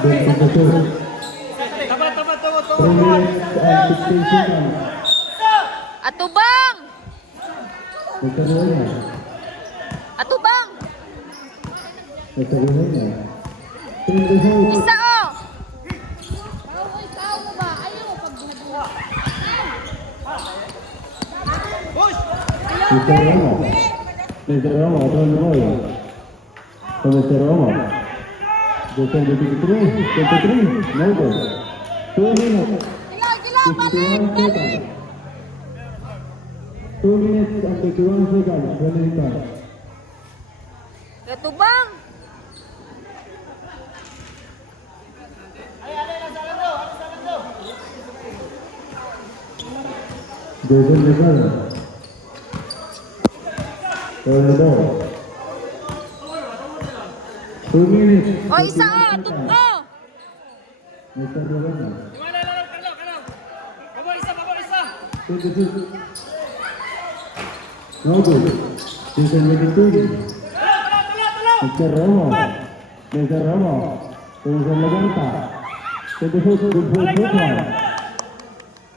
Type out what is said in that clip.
Atubang! Atubang! Isa oh! Mr. Roma, turn the ball. So Mr. Roma. Jason 23, no goal. 2 minutes. 51 seconds. 2 minutes and 51 seconds. When it starts. Atubang! Jason Nicole. Turn the ball. 2 minutes. O isa oh! Atub oh! Mr. Roma. 26. No good. Jason 22. Mr. Roma. Mr. Roma. Jason Laganta. 26. Good for